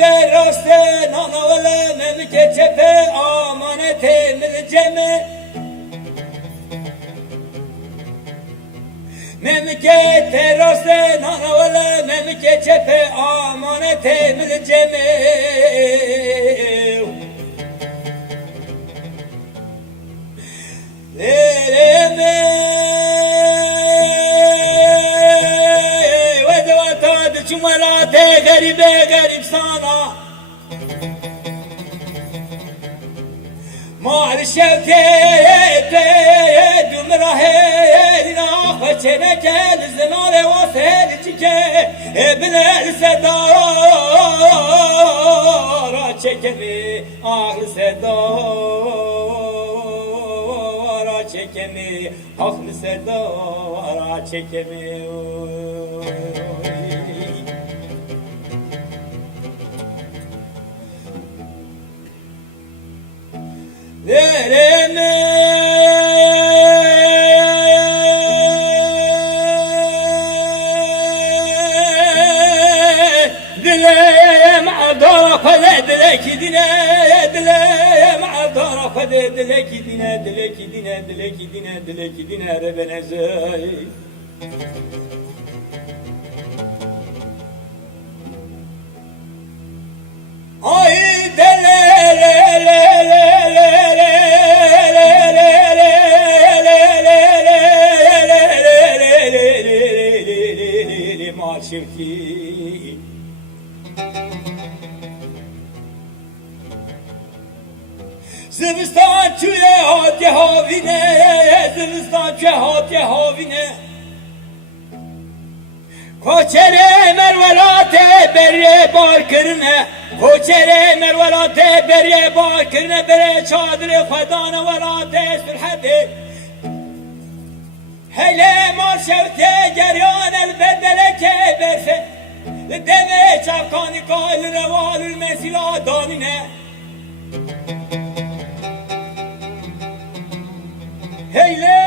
Memlekete rasten ana ola memleket cephe amanete mirceme Memlekete rasten ana ola memleket cephe amanete mirceme Cumhuriyete garibe garip sana Mağri şevkete Dümrahe Nafaçene gel Zinale vasel çike Bilerse dara çekemi Ahli sedara çekemi Ahli sedara çekemi Dileyim adara dileki dine dileyim adara dileki dine dileki dine dileki dine dileki dine rebenezey ay Zivistan çüye hati havine Zivistan çüye hati havine Koçere mervelate berye barkırne Koçere mervelate berye barkırne Bere çadırı fedane velate sürhedi Hele marşevte geryan el bedeleke berse Deme çapkani kâl revalül mesila danine Heyle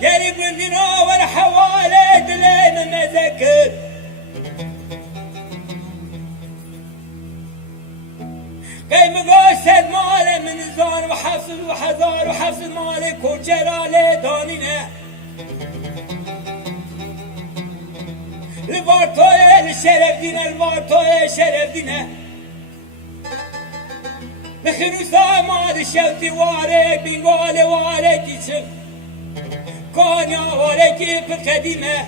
Geri bindina ve havale dileyne mezekir Kaymi gâsed mâle min zâr ve hafsız ve hazâr ve hafsız mâle koçerâle danine Vartoye şeref dine vartoye şeref dine Bixrusa mad şevti vare bingale vare kiçim Kanya vare ki kadime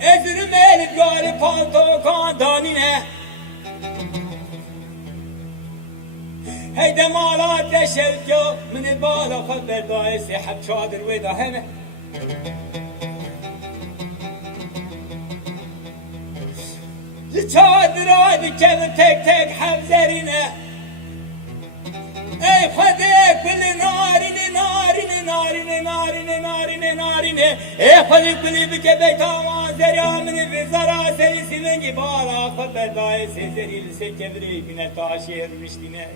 Ezrim elif gari palto kan danine Heyde malat şevkyo min bala haber daisi hab çadır ve daheme Çadıra dikemi tek tek hemzerine Ey fadik bili narine narine narine narine narine narine Ey fadik bili bike bekaman zeryamini ve zara seni silingi bala Haber dahi sezeril sekevri güne taşi ermiştine